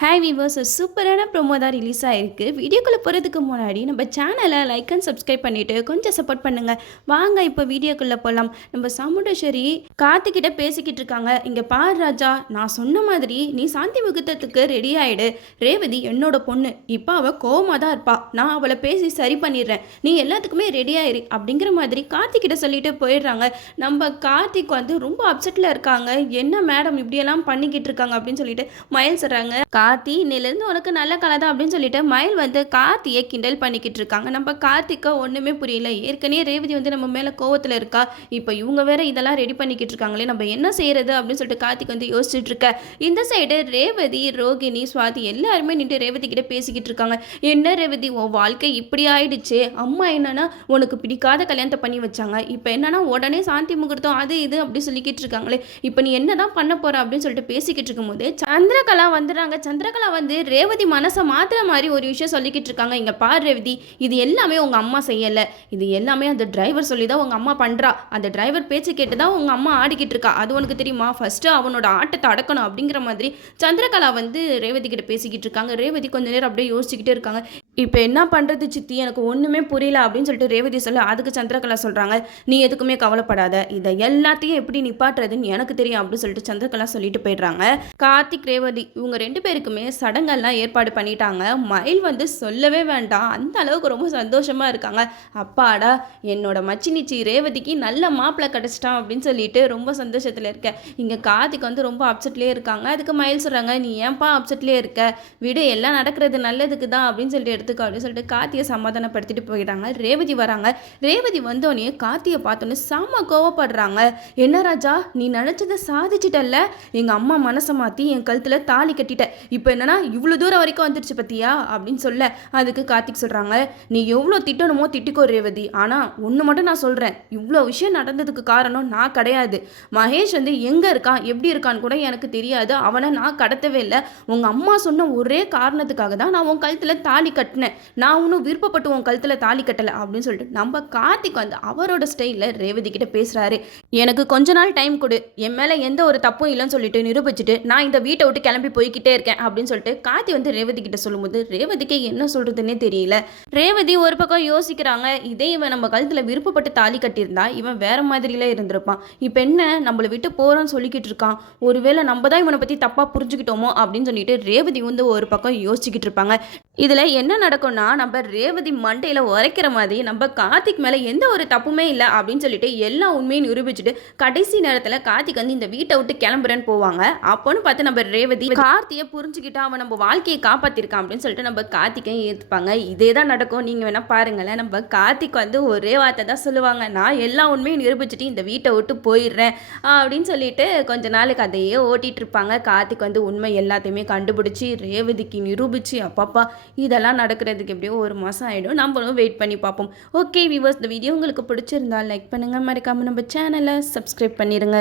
Hi viewers, சூப்பரான promo தான் release ஆயிருக்கு. வீடியோக்குள்ளே போகிறதுக்கு முன்னாடி நம்ம சேனலை லைக் அண்ட் சப்ஸ்கிரைப் பண்ணிவிட்டு கொஞ்சம் சப்போர்ட் பண்ணுங்கள். வாங்க இப்போ வீடியோக்குள்ளே போகலாம். நம்ம சாமுண்டேஸ்வரி கார்த்திக்கிட்ட பேசிக்கிட்டு இருக்காங்க. இங்கே பார் ராஜா, நான் சொன்ன மாதிரி நீ சாந்தி முகூர்த்தத்துக்கு ரெடி ஆகிடு. ரேவதி என்னோட பொண்ணு, இப்போ அவள் கோவமாக தான் இருப்பா. நான் அவளை பேசி சரி பண்ணிடுறேன். நீ எல்லாத்துக்குமே ரெடி ஆயிரு அப்படிங்கிற மாதிரி கார்த்திக்கிட்ட சொல்லிட்டு போயிடுறாங்க. நம்ம கார்த்திக் வந்து ரொம்ப அப்செட்டில் இருக்காங்க. என்ன மேடம் இப்படியெல்லாம் பண்ணிக்கிட்டு இருக்காங்க அப்படின்னு சொல்லிட்டு மயில் சொல்கிறாங்க. கார்த்தி இன்னிலேருந்து உனக்கு நல்ல கலை தான் அப்படின்னு சொல்லிட்டு மயில் வந்து கார்த்தியை கிண்டல் பண்ணிக்கிட்டு இருக்காங்க. நம்ம கார்த்திக்கா ஒன்றுமே புரியல. ஏற்கனவே ரேவதி வந்து நம்ம மேலே கோவத்தில் இருக்கா. இப்போ இவங்க வேற இதெல்லாம் ரெடி பண்ணிக்கிட்டு இருக்காங்களே, நம்ம என்ன செய்யறது அப்படின்னு சொல்லிட்டு கார்த்திக் வந்து யோசிச்சுட்டு இருக்க. இந்த சைடு ரேவதி, ரோகிணி, சுவாதி எல்லாருமே நின்று ரேவதி கிட்ட பேசிக்கிட்டு இருக்காங்க. என்ன ரேவதி, உன் வாழ்க்கை இப்படி ஆயிடுச்சு. அம்மா என்னன்னா உனக்கு பிடிக்காத கல்யாணத்தை பண்ணி வச்சாங்க. இப்போ என்னன்னா உடனே சாந்தி முகூர்த்தம் அது இது அப்படி சொல்லிக்கிட்டு இருக்காங்களே, இப்போ நீ என்னதான் பண்ண போற அப்படின்னு சொல்லிட்டு பேசிக்கிட்டு இருக்கும்போது சந்திரகலா வந்துடுறாங்க. சந்திரகலா வந்து ரேவதி மனசை மாத்திர மாதிரி ஒரு விஷயம் சொல்லிக்கிட்டு இருக்காங்க. இங்கே பார் ரேவதி, இது எல்லாமே உங்கள் அம்மா செய்யலை. இது எல்லாமே அந்த டிரைவர் சொல்லி தான் உங்கள் அம்மா பண்ணுறா. அந்த டிரைவர் பேச்சு கேட்டு தான் உங்கள் அம்மா ஆடிக்கிட்டு இருக்கா. அது உனக்கு தெரியுமா? ஃபஸ்ட்டு அவனோட ஆட்டத்தை அடக்கணும் அப்படிங்கிற மாதிரி சந்திரகலா வந்து ரேவதி கிட்ட பேசிக்கிட்டு இருக்காங்க. ரேவதி கொஞ்ச நேரம் அப்படியே யோசிச்சுக்கிட்டே இருக்காங்க. இப்போ என்ன பண்ணுறது சித்தி, எனக்கு ஒன்றுமே புரியல அப்படின்னு சொல்லிட்டு ரேவதி சொல்ல, அதுக்கு சந்திரகலா சொல்கிறாங்க, நீ எதுக்குமே கவலைப்படாத, இதை எல்லாத்தையும் எப்படி நிப்பாட்டுறதுன்னு எனக்கு தெரியும் அப்படின்னு சொல்லிட்டு சந்திரகலா சொல்லிட்டு போயிடுறாங்க. கார்த்திக், ரேவதி இவங்க ரெண்டு பேருக்குமே சடங்கெல்லாம் ஏற்பாடு பண்ணிட்டாங்க. மயில் வந்து சொல்லவே வேண்டாம், அந்த அளவுக்கு ரொம்ப சந்தோஷமாக இருக்காங்க. அப்பாடா, என்னோட மச்சினிச்சி ரேவதிக்கு நல்ல மாப்பிள்ளை கிடச்சிட்டான் அப்படின்னு சொல்லிட்டு ரொம்ப சந்தோஷத்தில் இருக்க. இங்கே கார்த்திக் வந்து ரொம்ப அப்செட்லேயே இருக்காங்க. அதுக்கு மயில் சொல்கிறாங்க, நீ ஏன்பா அப்செட்லேயே இருக்க, விடு, எல்லாம் நடக்கிறது நல்லதுக்கு தான் அப்படின்னு சொல்லிட்டு எடுத்துக்கோ அப்படின்னு சொல்லிட்டு கார்த்தியை சமாதானப்படுத்திட்டு போயிட்டாங்க. ரேவதி வராங்க. ரேவதி வந்தோடனே கார்த்தியை பார்த்தோன்னே செம்ம கோவப்படுறாங்க. என்ன ராஜா, நீ நினச்சதை சாதிச்சிட்டல்ல, எங்கள் அம்மா மனசை மாற்றி என் கழுத்தில் தாலி கட்டிட்ட, இப்போ என்னன்னா இவ்வளோ தூரம் வரைக்கும் வந்துடுச்சு பத்தியா அப்படின்னு சொல்ல, அதுக்கு கார்த்திக் சொல்கிறாங்க, நீ எவ்வளோ திட்டணுமோ திட்டிக்கோ ரேவதி, ஆனால் ஒன்று மட்டும் நான் சொல்கிறேன், இவ்வளோ விஷயம் நடந்ததுக்கு காரணம் நான் கிடையாது. மகேஷ் வந்து எங்கே இருக்கான் எப்படி இருக்கான்னு கூட எனக்கு தெரியாது. அவனை நான் கடத்தவே இல்லை. உங்கள் அம்மா சொன்ன ஒரே காரணத்துக்காக தான் நான் உன் கழுத்தில் தாலி கட்டினேன். நான் ஒன்றும் விருப்பப்பட்டு உன் கழுத்தில் தாலி கட்டலை அப்படின்னு சொல்லிட்டு நம்ம கார்த்திக் வந்து அவரோட ஸ்டைலில் ரேவதி கிட்ட பேசுகிறாரு. எனக்கு கொஞ்ச நாள் டைம் கொடு, என் மேலே எந்த ஒரு தப்பும் இல்லைன்னு சொல்லிட்டு நிரூபிச்சுட்டு நான் இந்த வீட்டை விட்டு கிளம்பி போய்கிட்டே இருக்கேன் அப்படின்னு சொல்லிட்டு கார்த்தி வந்து ரேவதி கிட்ட சொல்லும்போது ரேவதிக்கு என்ன சொல்றதுன்னே தெரியல. ரேவதி ஒரு பக்கம் யோசிக்கிறாங்க, இதே இவன் நம்ம கழுத்தில் விருப்பப்பட்டு தாலி கட்டியிருந்தா இவன் வேற மாதிரில இருந்திருப்பான். இப்போ என்ன நம்மளை விட்டு போறான்னு சொல்லிக்கிட்டு இருக்கான், ஒருவேளை நம்ம தான் இவனை பற்றி தப்பாக புரிஞ்சுக்கிட்டோமோ அப்படின்னு சொல்லிட்டு ரேவதி வந்து ஒரு பக்கம் யோசிச்சுக்கிட்டு இருப்பாங்க. இதில் என்ன நடக்கும்னா, நம்ம ரேவதி மண்டையில் உரைக்கிற மாதிரி நம்ம கார்த்திக் மேலே எந்த ஒரு தப்புமே இல்லை அப்படின்னு சொல்லிட்டு எல்லா உண்மையும் நிரூபிச்சுட்டு கடைசி நேரத்தில் கார்த்திக் வந்து இந்த வீட்டை விட்டு கிளம்புறேன்னு போவாங்க. அப்போன்னு பார்த்து நம்ம ரேவதி கார்த்தியை புரிஞ்சுக்கிட்டா அவன் நம்ம வாழ்க்கையை காப்பாற்றிருக்கான் அப்படின்னு சொல்லிட்டு நம்ம கார்த்திகையும் ஏற்றுப்பாங்க. இதே தான் நடக்கும். நீங்கள் வேணால் பாருங்களேன், நம்ம கார்த்திக் வந்து ஒரே வார்த்தை தான் சொல்லுவாங்க, நான் எல்லா உண்மையும் நிரூபிச்சுட்டு இந்த வீட்டை விட்டு போயிடுறேன் அப்படின்னு சொல்லிட்டு கொஞ்ச நாளைக்கு அதையே ஓட்டிகிட்டு இருப்பாங்க. கார்த்திக் வந்து உண்மை எல்லாத்தையுமே கண்டுபிடிச்சி ரேவதிக்கு நிரூபித்து அப்பப்பா இதெல்லாம் நடக்கிறதுக்கு எப்படியோ ஒரு மாதம் ஆகிடும். நம்மளும் வெயிட் பண்ணி பார்ப்போம். ஓகே வியூவர்ஸ், இந்த வீடியோ உங்களுக்கு பிடிச்சிருந்தால் லைக் பண்ணுங்கள், மறக்காமல் நம்ம சேனலை சப்ஸ்கிரைப் பண்ணிடுங்க.